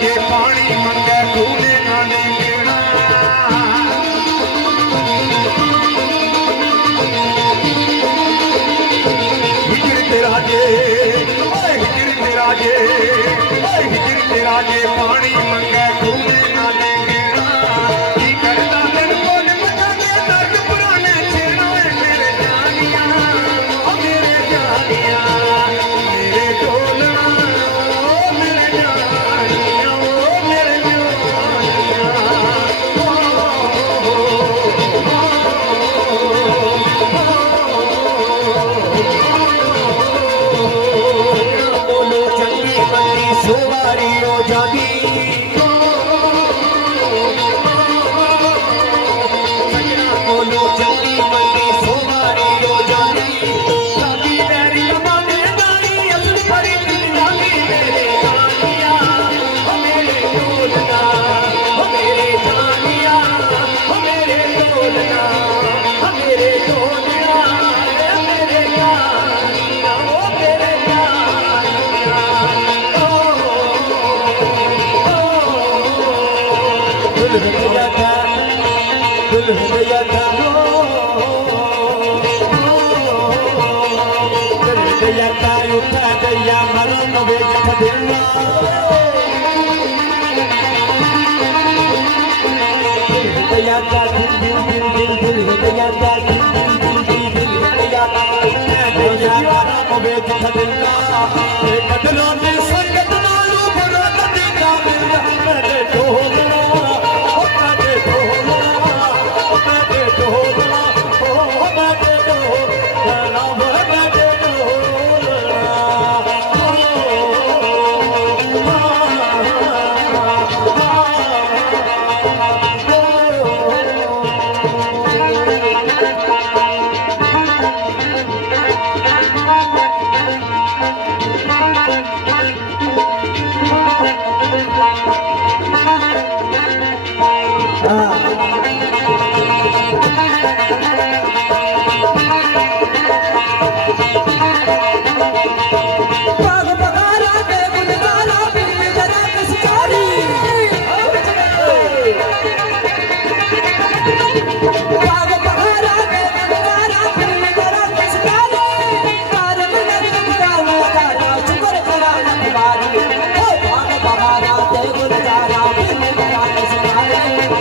जे पानी मंगे खूने नानी पीना हिजर तेरा जे पानी मंगे खूने नानी पीना की करता दिन बोल मचा के दर्द पुराने छेड़ा मेरे जानिया मेरे जानिया मेरे ढोलना मेरे जानिया मेरे बोलो चंगी बंदी सोवारी हो जागी बोलो चंगी बंदी सोवारी हो जागी जागी मेरी माने जानी असली भरी जागी मेरे जानिया मेरे ढोलना मेरे जानिया मेरे ढोलना मेरे ढोलना मेरे जानिया मेरे जानिया दुल्हन जाता उठा गया मरण वेच दिला दुल्हन जाता